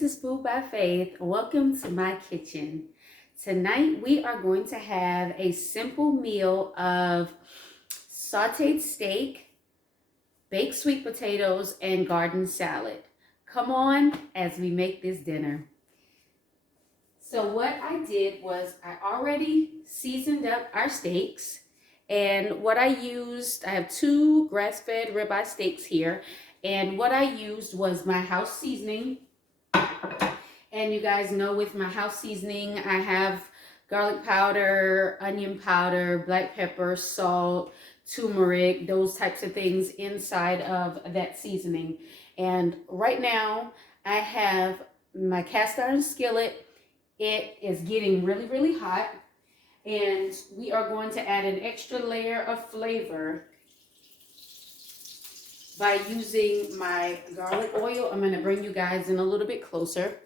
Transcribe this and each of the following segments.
this is Food by Faith. Welcome to my kitchen. Tonight we are going to have a simple meal of sauteed steak, baked sweet potatoes, and garden salad. Come on as we make this dinner. So what I did was I already seasoned up our steaks, and what I used, I have 2 grass-fed ribeye steaks here, and what I used was my house seasoning. And you guys know with my house seasoning, I have garlic powder, onion powder, black pepper, salt, turmeric, those types of things inside of that seasoning. And right now I have my cast iron skillet. It is getting really, really hot. And we are going to add an extra layer of flavor by using my garlic oil. I'm going to bring you guys in a little bit closer.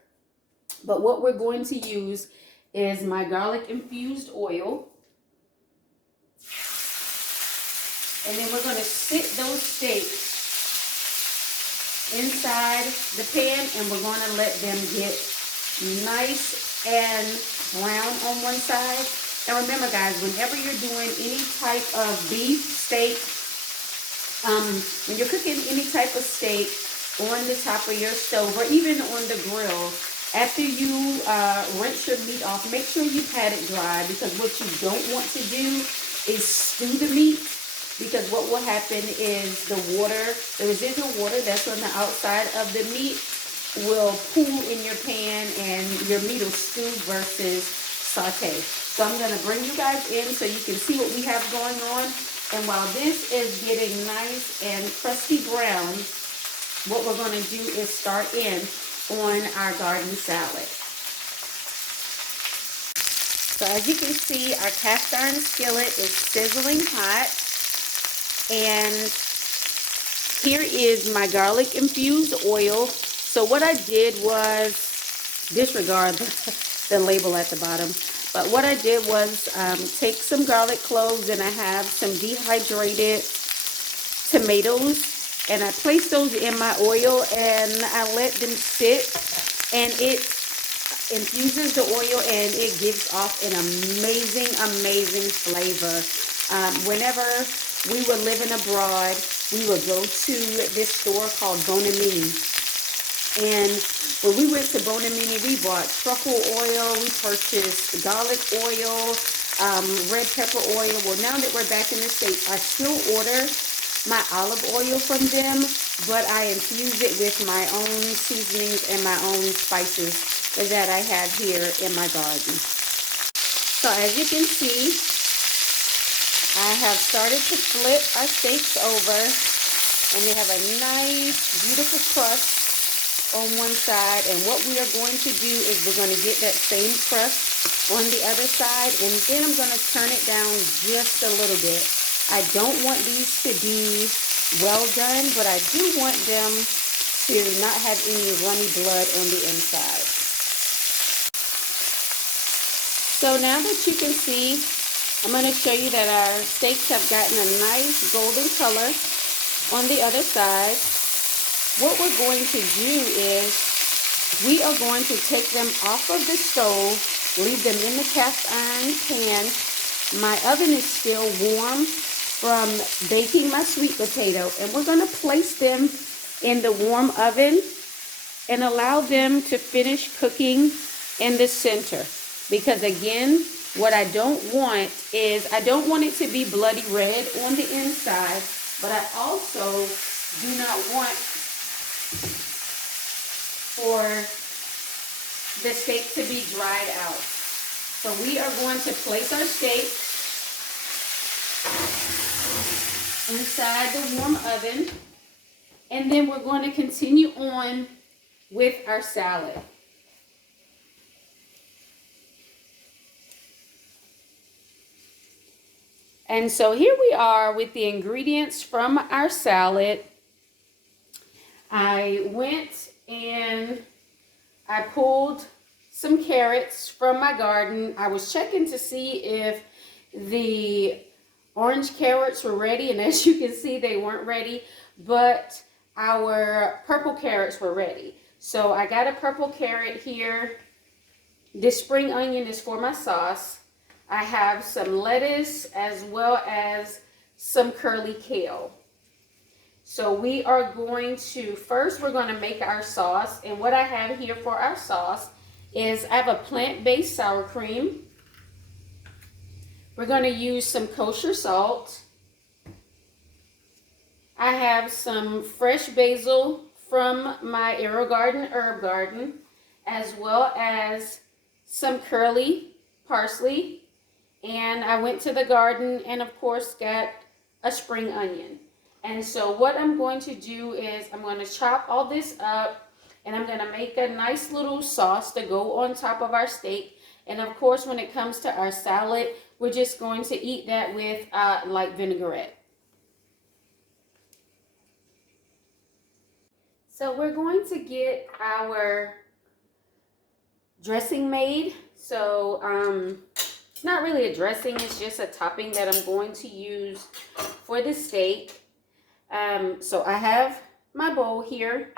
But what we're going to use is my garlic infused oil. And then we're going to sit those steaks inside the pan, and we're going to let them get nice and brown on one side. And remember guys, whenever you're doing any type of beef, steak, when you're cooking any type of steak on the top of your stove or even on the grill, after you rinse your meat off, make sure you pat it dry, because what you don't want to do is stew the meat, because what will happen is the residual water that's on the outside of the meat will pool in your pan and your meat will stew versus saute. So I'm going to bring you guys in so you can see what we have going on. And while this is getting nice and crusty brown, what we're going to do is start in on our garden salad. So as you can see, our cast iron skillet is sizzling hot. And here is my garlic infused oil. So what I did was disregard the label at the bottom. But what I did was take some garlic cloves, and I have some dehydrated tomatoes. And I placed those in my oil and I let them sit, and it infuses the oil and it gives off an amazing, amazing flavor. Whenever we were living abroad, we would go to this store called Bonamini. And when we went to Bonamini, we bought truffle oil, we purchased garlic oil, red pepper oil. Well, now that we're back in the States, I still order my olive oil from them, but I infuse it with my own seasonings and my own spices that I have here in my garden. So as you can see, I have started to flip our steaks over, and they have a nice, beautiful crust on one side. And what we are going to do is we're going to get that same crust on the other side, and then I'm going to turn it down just a little bit. I don't want these to be well done, but I do want them to not have any runny blood on the inside. So now that you can see, I'm going to show you that our steaks have gotten a nice golden color on the other side. What we're going to do is we are going to take them off of the stove, leave them in the cast iron pan. My oven is still warm from baking my sweet potato, and we're going to place them in the warm oven and allow them to finish cooking in the center. Because again, what I don't want is, I don't want it to be bloody red on the inside, but I also do not want for the steak to be dried out. So we are going to place our steak inside the warm oven, and then we're going to continue on with our salad. And so here we are with the ingredients from our salad. I went and I pulled some carrots from my garden. I was checking to see if the orange carrots were ready, and as you can see, they weren't ready, but our purple carrots were ready. So I got a purple carrot here. This spring onion is for my sauce. I have some lettuce as well as some curly kale. So we are going to, first we're going to make our sauce. And what I have here for our sauce is I have a plant-based sour cream. We're going to use some kosher salt. I have some fresh basil from my AeroGarden herb garden, as well as some curly parsley. And I went to the garden and of course got a spring onion. And so what I'm going to do is I'm going to chop all this up and I'm going to make a nice little sauce to go on top of our steak. And of course, when it comes to our salad, we're just going to eat that with like vinaigrette. So we're going to get our dressing made. So it's not really a dressing, it's just a topping that I'm going to use for the steak. So I have my bowl here.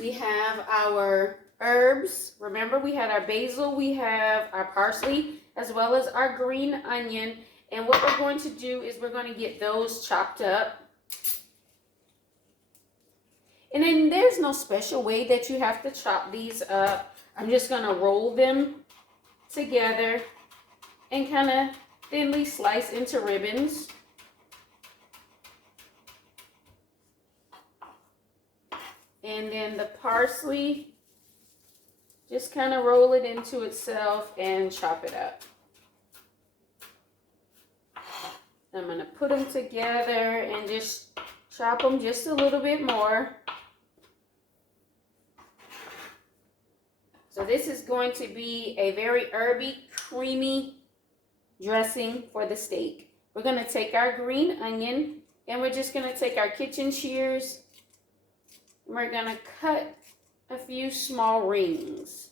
We have our herbs. Remember, we had our basil, we have our parsley, as well as our green onion. And what we're going to do is we're going to get those chopped up. And then there's no special way that you have to chop these up. I'm just going to roll them together and kind of thinly slice into ribbons. And then the parsley, just kind of roll it into itself and chop it up. I'm going to put them together and just chop them just a little bit more. So this is going to be a very herby, creamy dressing for the steak. We're going to take our green onion and we're just going to take our kitchen shears. We're going to cut a few small rings.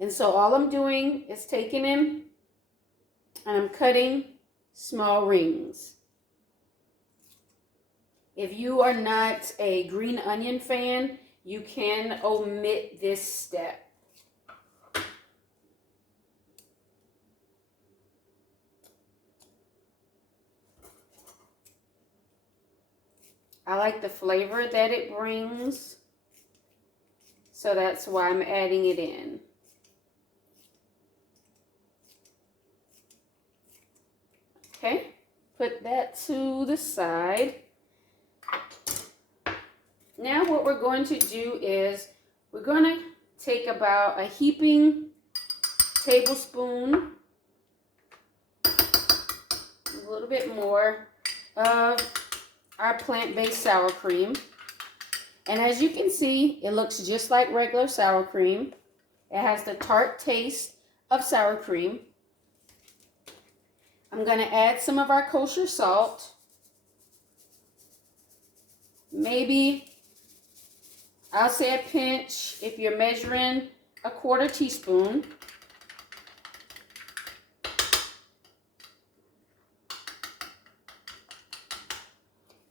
And so all I'm doing is taking them and I'm cutting small rings. If you are not a green onion fan, you can omit this step. I like the flavor that it brings, so that's why I'm adding it in. Okay, put that to the side. Now what we're going to do is we're going to take about a heaping tablespoon, a little bit more of our plant-based sour cream. And as you can see, it looks just like regular sour cream. It has the tart taste of sour cream. I'm going to add some of our kosher salt. Maybe, I'll say a pinch if you're measuring a 1/4 teaspoon.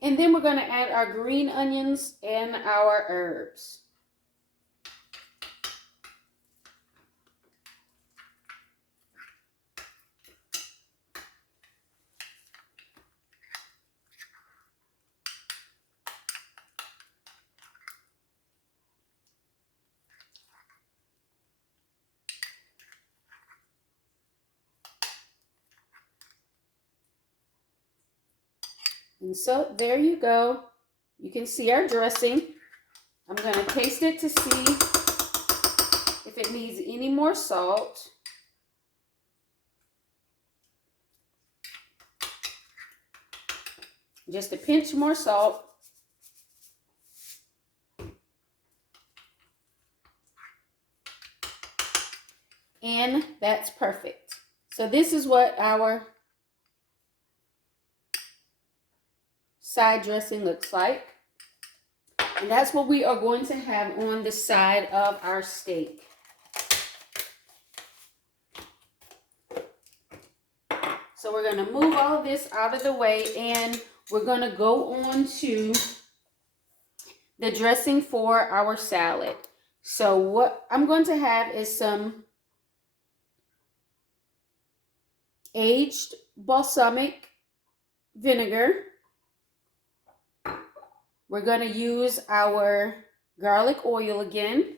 And then we're going to add our green onions and our herbs. And so there you go. You can see our dressing. I'm going to taste it to see if it needs any more salt. Just a pinch more salt. And that's perfect. So this is what our side dressing looks like. And that's what we are going to have on the side of our steak. So we're going to move all of this out of the way and we're going to go on to the dressing for our salad. So what I'm going to have is some aged balsamic vinegar. We're going to use our garlic oil again,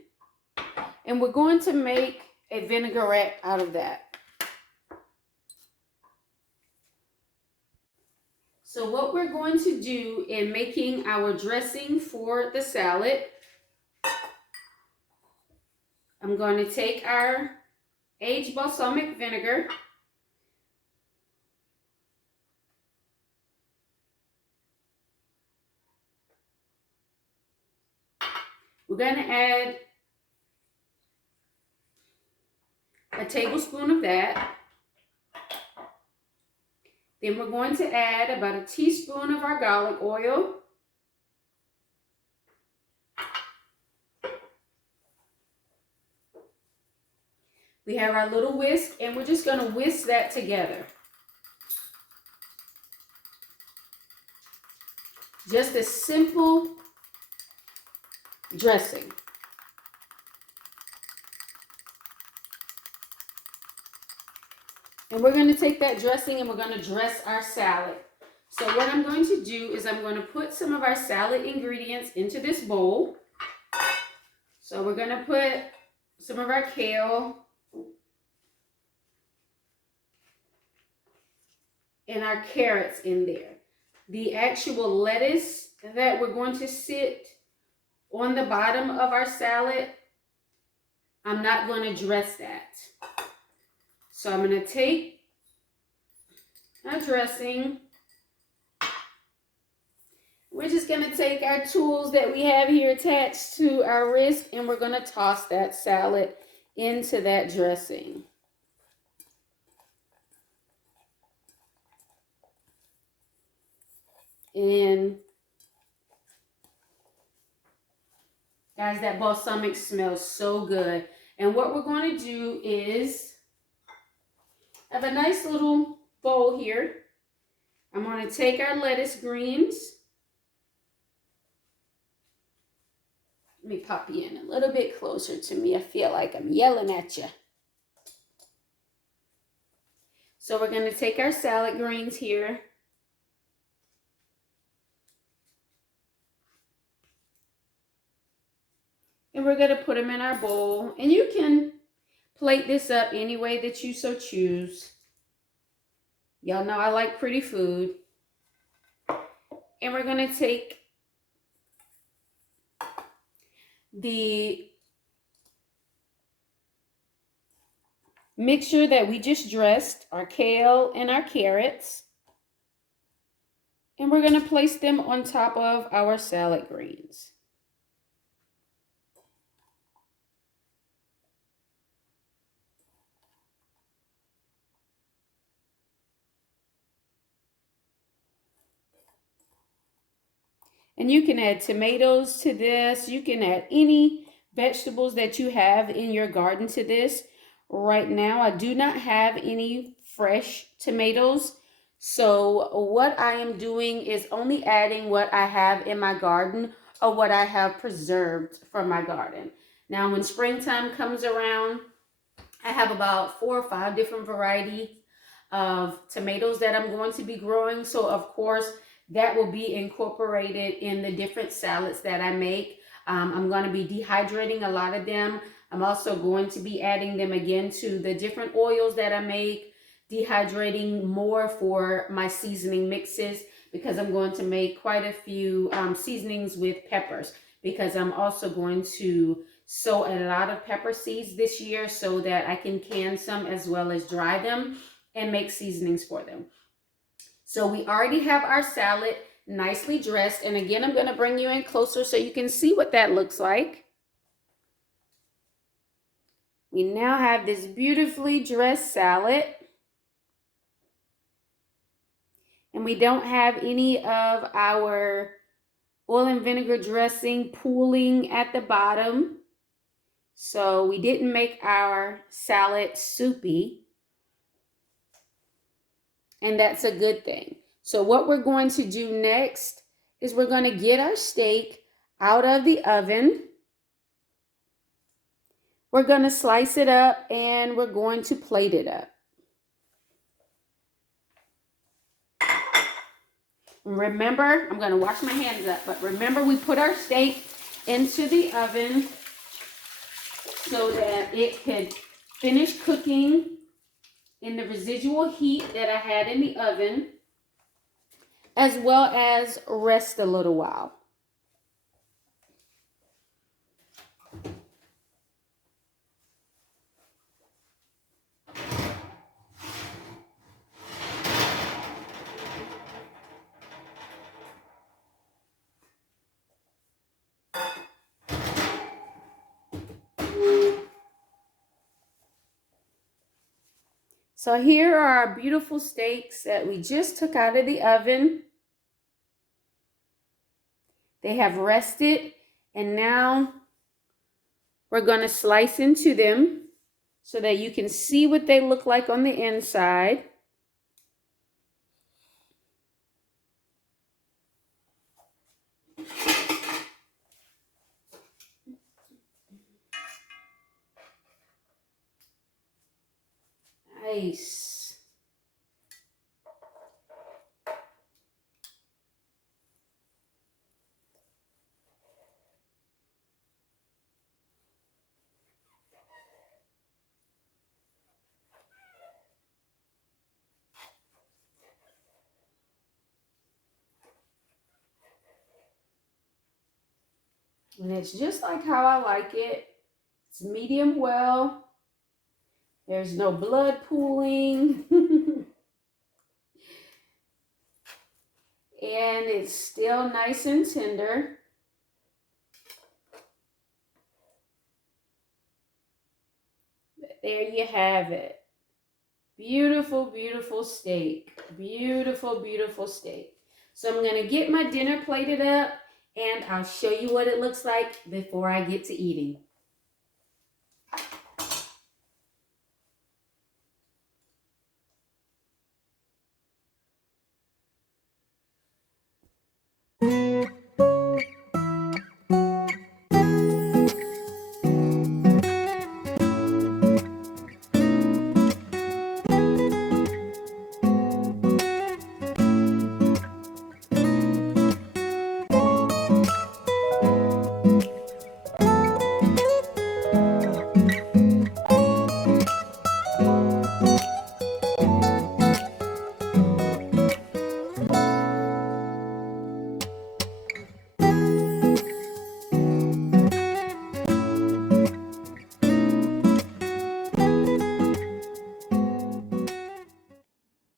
and we're going to make a vinaigrette out of that. So what we're going to do in making our dressing for the salad, I'm going to take our aged balsamic vinegar, we're going to add a tablespoon of that. Then we're going to add about a teaspoon of our garlic oil. We have our little whisk, and we're just going to whisk that together. Just a simple dressing. And we're going to take that dressing and we're going to dress our salad. So what I'm going to do is I'm going to put some of our salad ingredients into this bowl. So we're going to put some of our kale and our carrots in there. The actual lettuce that we're going to sit on the bottom of our salad, I'm not going to dress that. So I'm going to take our dressing. We're just going to take our tools that we have here attached to our wrist, and we're going to toss that salad into that dressing. And guys, that balsamic smells so good. And what we're going to do is have a nice little bowl here. I'm going to take our lettuce greens. Let me pop you in a little bit closer to me. I feel like I'm yelling at you. So we're going to take our salad greens here. And we're going to put them in our bowl. And you can plate this up any way that you so choose. Y'all know I like pretty food. And we're going to take the mixture that we just dressed, our kale and our carrots, and we're going to place them on top of our salad greens. And you can add tomatoes to this. You can add any vegetables that you have in your garden to this. Right now, I do not have any fresh tomatoes. So what I am doing is only adding what I have in my garden or what I have preserved from my garden. Now, when springtime comes around, I have about 4 or 5 different varieties of tomatoes that I'm going to be growing. So, of course, that will be incorporated in the different salads that I make. I'm going to be dehydrating a lot of them. I'm also going to be adding them again to the different oils that I make, dehydrating more for my seasoning mixes, because I'm going to make quite a few seasonings with peppers, because I'm also going to sow a lot of pepper seeds this year so that I can can some as well as dry them and make seasonings for them. So we already have our salad nicely dressed. And again, I'm going to bring you in closer so you can see what that looks like. We now have this beautifully dressed salad. And we don't have any of our oil and vinegar dressing pooling at the bottom. So we didn't make our salad soupy. And that's a good thing. So what we're going to do next is we're going to get our steak out of the oven. We're going to slice it up and we're going to plate it up. Remember, I'm going to wash my hands up, but remember we put our steak into the oven so that it could finish cooking in the residual heat that I had in the oven, as well as rest a little while. So here are our beautiful steaks that we just took out of the oven. They have rested, and now we're going to slice into them so that you can see what they look like on the inside. Nice. And it's just like how I like it. It's medium well. There's no blood pooling. And it's still nice and tender. But there you have it. Beautiful, beautiful steak. Beautiful, beautiful steak. So I'm going to get my dinner plated up and I'll show you what it looks like before I get to eating.